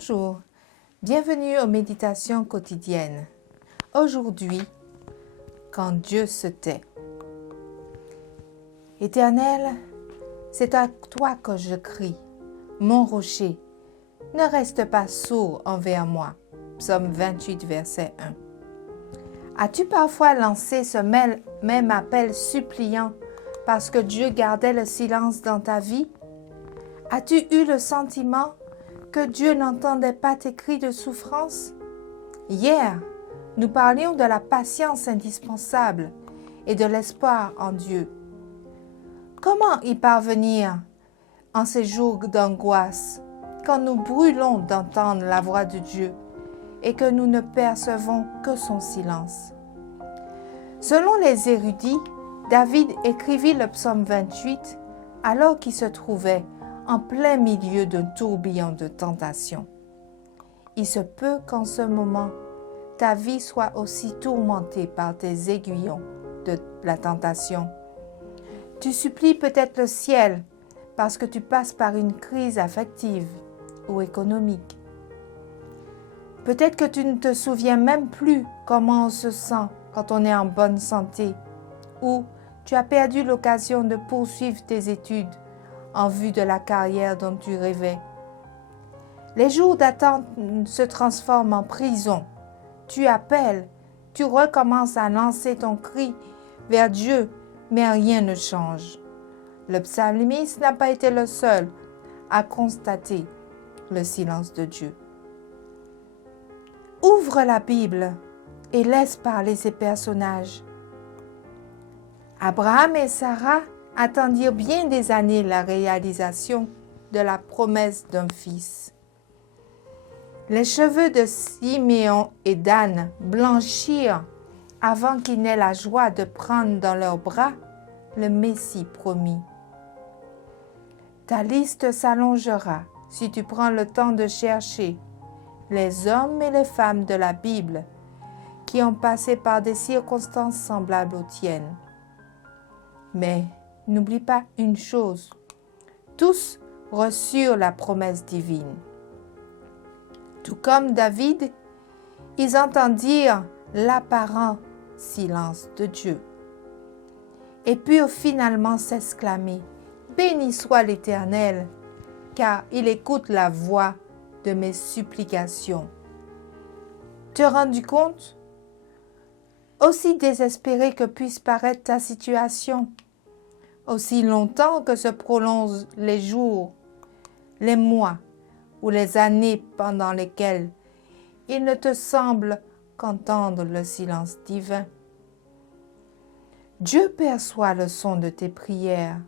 Bonjour, bienvenue aux méditations quotidiennes. Aujourd'hui, quand Dieu se tait. Éternel, c'est à toi que je crie, mon rocher. Ne reste pas sourd envers moi. Psaume 28, verset 1. As-tu parfois lancé ce même appel suppliant parce que Dieu gardait le silence dans ta vie? As-tu eu le sentiment que Dieu n'entendait pas tes cris de souffrance? Hier, nous parlions de la patience indispensable et de l'espoir en Dieu. Comment y parvenir en ces jours d'angoisse, quand nous brûlons d'entendre la voix de Dieu et que nous ne percevons que son silence? Selon les érudits, David écrivit le psaume 28 alors qu'il se trouvait en plein milieu d'un tourbillon de tentation. Il se peut qu'en ce moment, ta vie soit aussi tourmentée par tes aiguillons de la tentation. Tu supplies peut-être le ciel parce que tu passes par une crise affective ou économique. Peut-être que tu ne te souviens même plus comment on se sent quand on est en bonne santé, ou tu as perdu l'occasion de poursuivre tes études en vue de la carrière dont tu rêvais. Les jours d'attente se transforment en prison. Tu appelles, tu recommences à lancer ton cri vers Dieu, mais rien ne change. Le psalmiste n'a pas été le seul à constater le silence de Dieu. Ouvre la Bible et laisse parler ces personnages. Abraham et Sarah attendirent bien des années la réalisation de la promesse d'un fils. Les cheveux de Siméon et d'Anne blanchirent avant qu'ils n'aient la joie de prendre dans leurs bras le Messie promis. Ta liste s'allongera si tu prends le temps de chercher les hommes et les femmes de la Bible qui ont passé par des circonstances semblables aux tiennes. Mais n'oublie pas une chose, tous reçurent la promesse divine. Tout comme David, ils entendirent l'apparent silence de Dieu et purent finalement s'exclamer « Béni soit l'Éternel, car il écoute la voix de mes supplications. » Te rends-tu compte? Aussi désespéré que puisse paraître ta situation, aussi longtemps que se prolongent les jours, les mois ou les années pendant lesquelles il ne te semble qu'entendre le silence divin. Dieu perçoit le son de tes prières.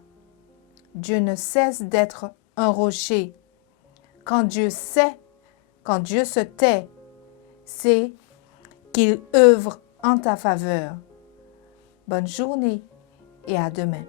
Dieu ne cesse d'être un rocher. Quand Dieu se tait, c'est qu'il œuvre en ta faveur. Bonne journée et à demain.